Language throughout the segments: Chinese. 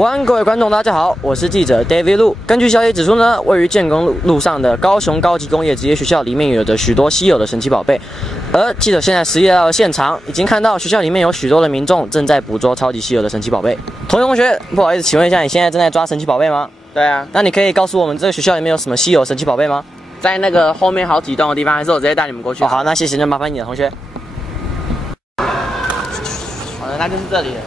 午安，各位观众，大家好，我是记者 David Lu。根据消息指出呢，位于建工路上的高雄高级工业职业学校里面有着许多稀有的神奇宝贝，而记者现在实际来到了现场，已经看到学校里面有许多的民众正在捕捉超级稀有的神奇宝贝。同学，不好意思，请问一下，你现在正在抓神奇宝贝吗？对啊，那你可以告诉我们这个学校里面有什么稀有神奇宝贝吗？在那个后面好几栋的地方，还是我直接带你们过去？哦，好，那谢谢，那麻烦你了，同学。好的，那就是这里了。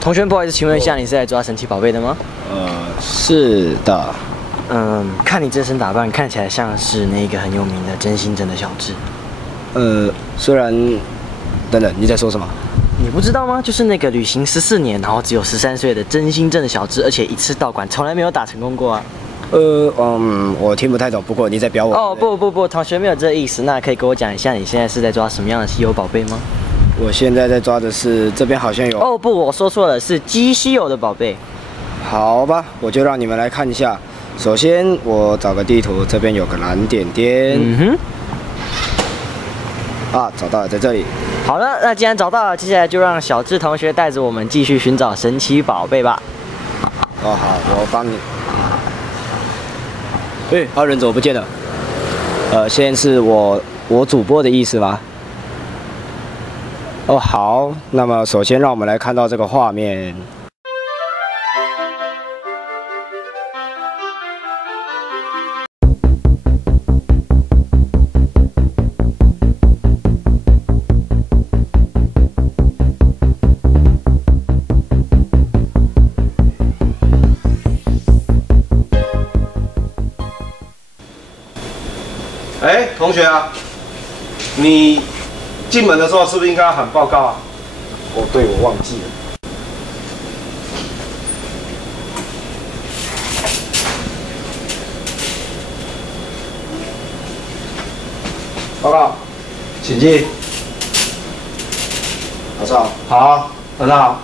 同学，不好意思，请问一下，你是在抓神奇宝贝的吗？是的。看你这身打扮，看起来像是那个很有名的真心镇的小智。虽然，等等，你在说什么？你不知道吗？就是那个旅行14年，然后只有13岁的真心镇的小智，而且一次道馆从来没有打成功过啊。我听不太懂，不过你在表我。哦，不，同学没有这意思。那可以跟我讲一下，你现在是在抓什么样的稀有宝贝吗？我现在在抓的是这边好像有。哦不，我说错了，是极稀有的宝贝。好吧，我就让你们来看一下。首先，我找个地图，这边有个蓝点点。啊，找到了，在这里。好了，那既然找到了，接下来就让小智同学带着我们继续寻找神奇宝贝吧。哦，好，我帮你。人怎么不见了？现在是我主播的意思吗？哦，好，那么首先让我们来看到这个画面。同学啊，你进门的时候是不是应该要喊报告啊？哦，对，我忘记了。报告，请进。老师好。好，很好。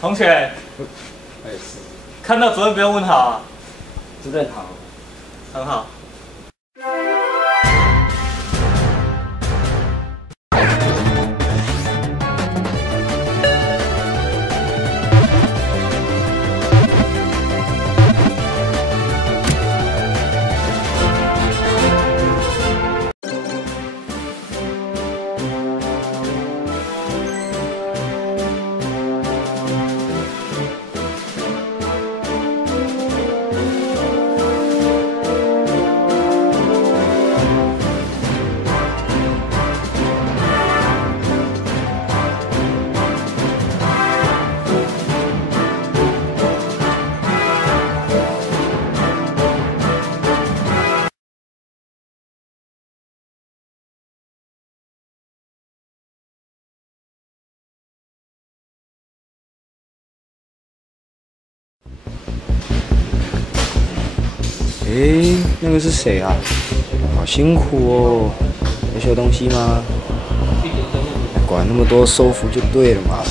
同学，看到主任不用问好啊。主任好。很好。那个是谁啊？好辛苦哦，在修东西吗？管那么多，收服就对了嘛。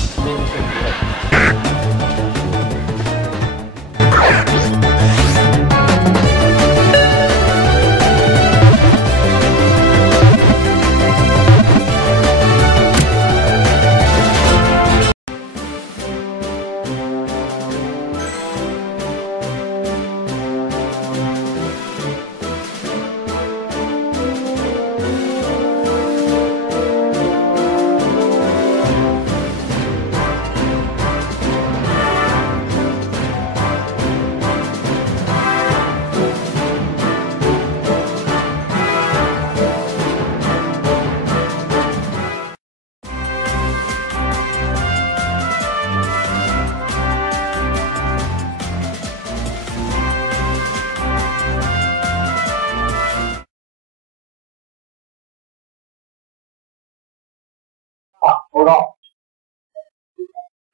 多高？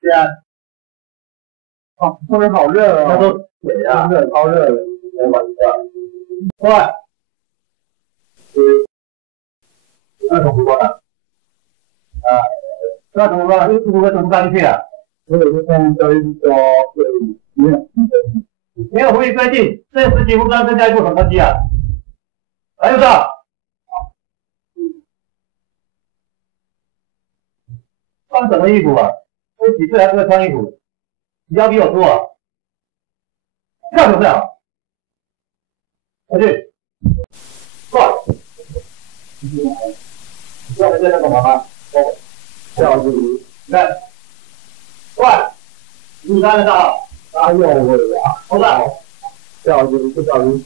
对啊。哦，外面好热哦。那都水啊，热，超热的，开玩笑。快！那怎么办啊？那怎么办？衣服怎么干去啊？我有个工作说，没有会议规定，这次几乎刚增加一部什么东西啊？还有啥？穿什么衣服啊？我几岁还不会穿衣服？你要比我多啊？干什么呀？回去，快！你知道人家在干嘛吗？哦，小子，你看，快！你看得到？哎呦喂呀！好的，小子不小心。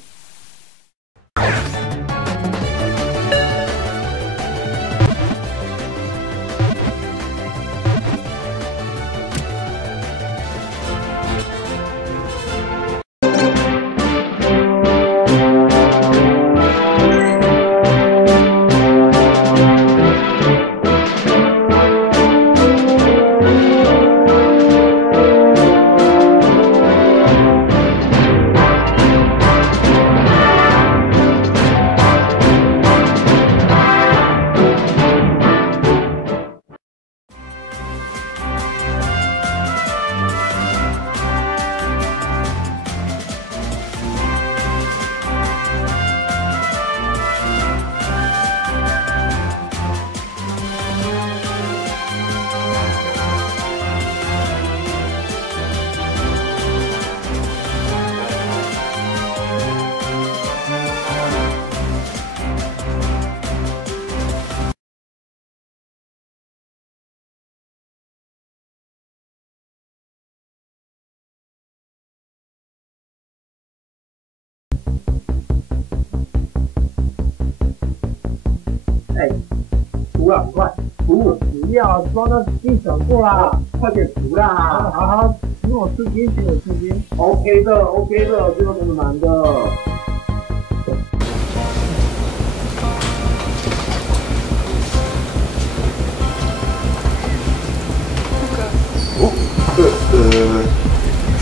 涂了，快涂！不要装到地上过啦，快点涂啦！好，请我吃惊，请我吃惊。OK 的，OK 的，这有什么难的？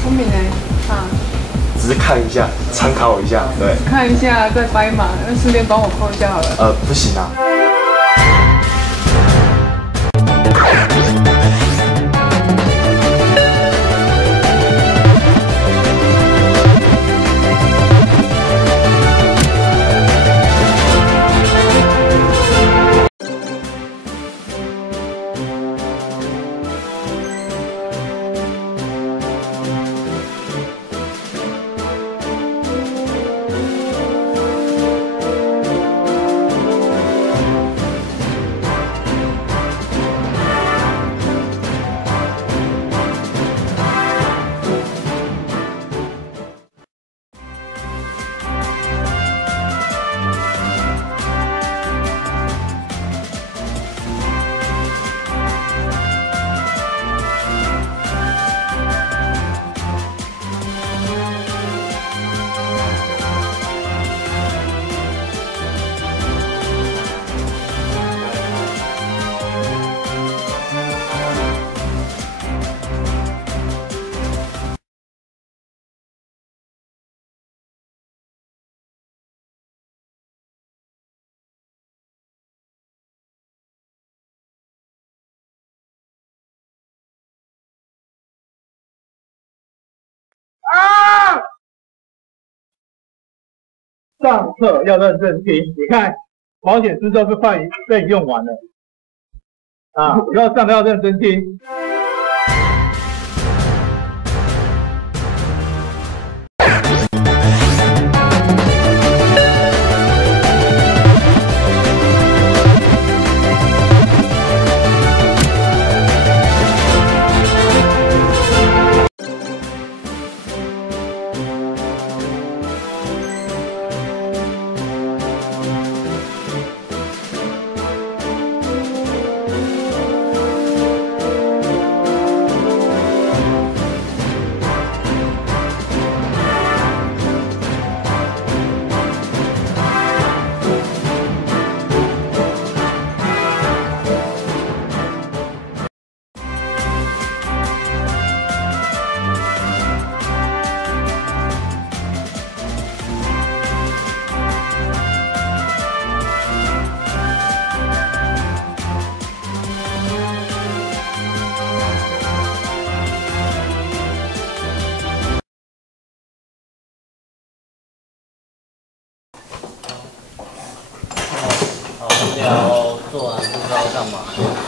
聪明哎，啊！只是看一下，参考一下，对。看一下再掰嘛，那顺便帮我扣一下好了。不行啊。上课要认真听，你看保险丝都是快被用完了啊！以后上课要认真听。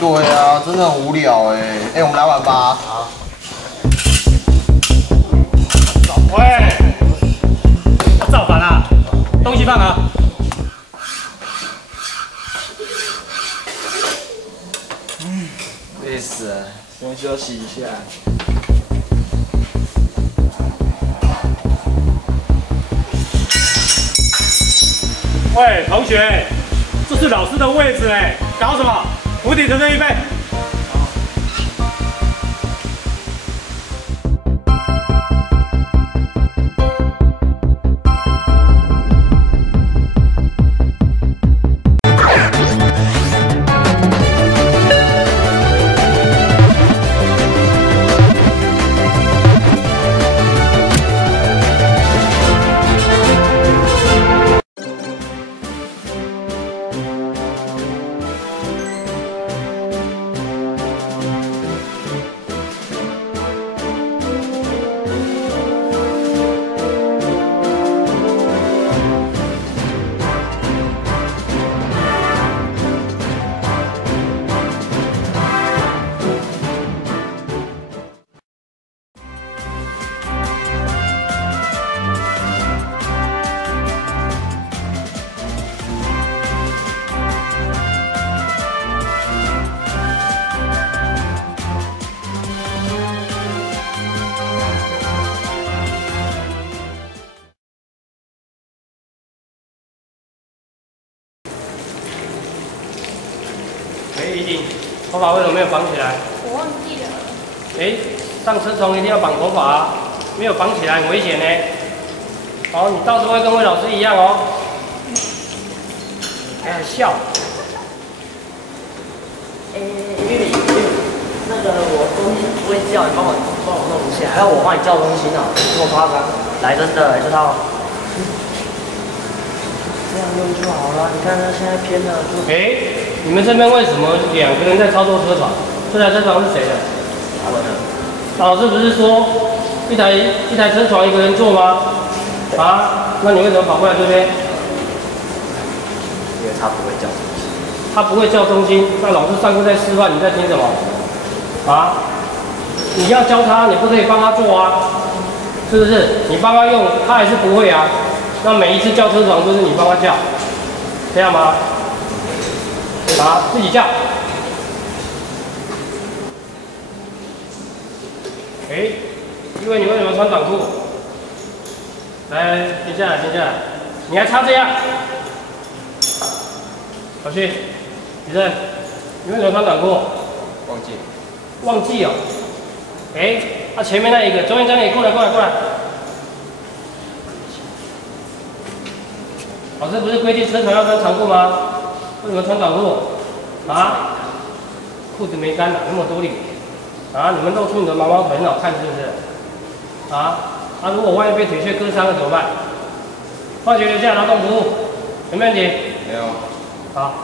对啊，真的很无聊哎。哎，我们来玩吧。好。喂，造反啊！东西放好。累死了，先休息一下。喂，同学，这是老师的位置哎，搞什么？伏地挺身预备。哎，怡婷，头发为什么没有绑起来？我忘记了。哎，上车床一定要绑头发啊，没有绑起来很危险呢。好，你到时候会跟魏老师一样哦。还很笑。哎，玉米，那个我东西不会叫，你帮我弄一下，还要我帮你叫东西呢，这么夸张？来，真的这套。这样用就好了，你看它现在偏了就。哎，你们这边为什么2个人在操作车床？这台车床是谁的？我的。老师不是说一台车床1个人坐吗？啊，那你为什么跑过来这边？因为他不会叫东西。他不会叫中心，那老师上课在示范，你在听什么？啊？你要教他，你不可以帮他做啊，是不是？你帮他用，他还是不会啊。那每一次叫车床都是你帮他叫，这样吗？啊，自己叫。哎，因为你为什么穿短裤？来，停下来，停下来，你还插这样？小旭，李正，你为什么穿短裤？忘记。忘记哦。哎，前面那一个，中间那个，过来，过来，过来。老师不是规定车床要穿长裤吗？为什么穿短裤？啊？裤子没干哪那么多力？啊？你们露出你的毛毛腿很好看是不是？啊？如果万一被铁屑割伤了怎么办？放学留下劳动服务，有没有问题？没有。好。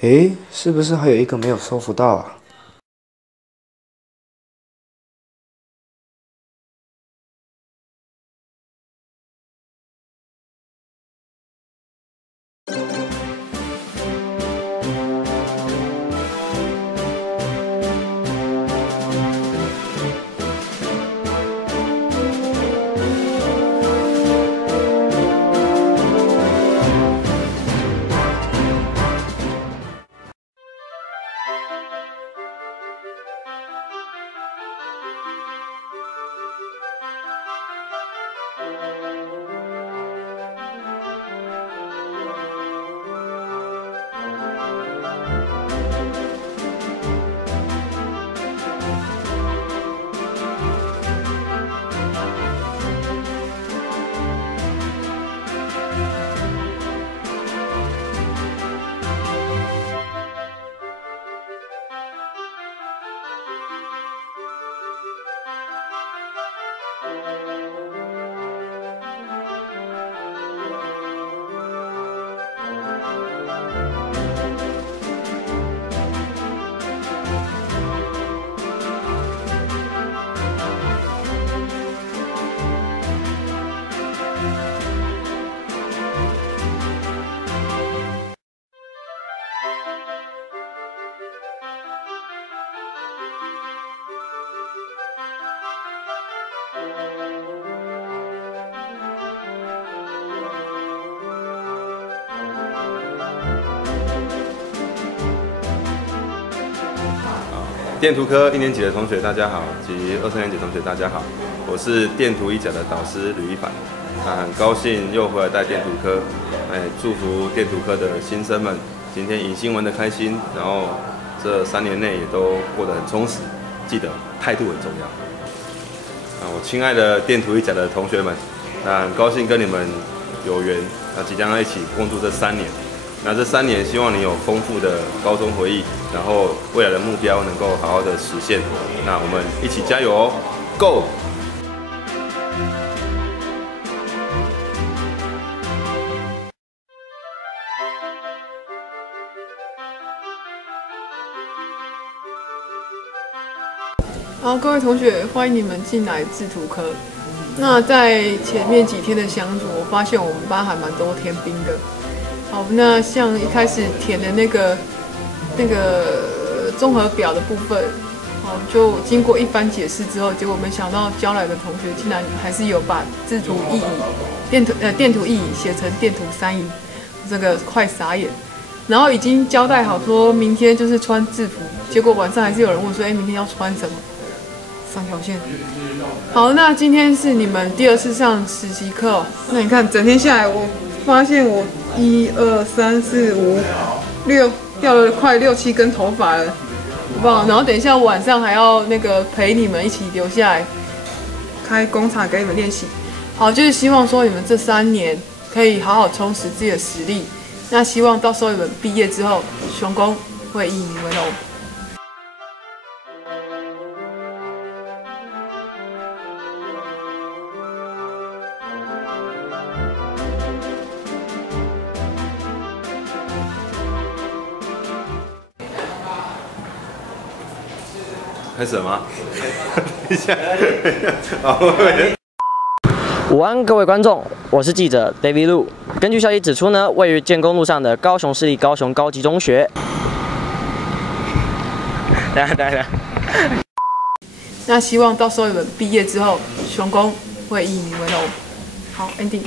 诶，是不是还有一个没有收服到啊？电图科1年级的同学大家好，及2、3年级的同学大家好，我是电图一甲的导师吕一凡，很高兴又回来带电图科，祝福电图科的新生们今天迎新玩得开心，然后这3年内也都过得很充实，记得态度很重要。我亲爱的电图一甲的同学们，很高兴跟你们有缘，即将要一起共度这3年。那这3年，希望你有丰富的高中回忆，然后未来的目标能够好好的实现。那我们一起加油哦 ，Go！ 好，各位同学，欢迎你们进来制图科。那在前面几天的相处，我发现我们班还蛮多填兵的。好，那像一开始填的那个综合表的部分，好，就经过一番解释之后，结果没想到交来的同学竟然还是有把制图意义电图意义写成电图3乙，这个快傻眼。然后已经交代好说明天就是穿制服，结果晚上还是有人问说，明天要穿什么？3条线。好，那今天是你们第2次上实习课哦。那你看整天下来，我发现我1、2、3、4、5、6掉了快6、7根头发了，好不好？然后等一下晚上还要陪你们一起留下来开工厂给你们练习。好，就是希望说你们这3年可以好好充实自己的实力。那希望到时候你们毕业之后，雄工会以你为荣。开始了吗？等一下，好。午安，各位观众，我是记者 David Lu。根据消息指出呢，位于建功路上的高雄市立高雄高级中学，等。那希望到时候你们毕业之后，雄工会以你为荣。好 ，ending。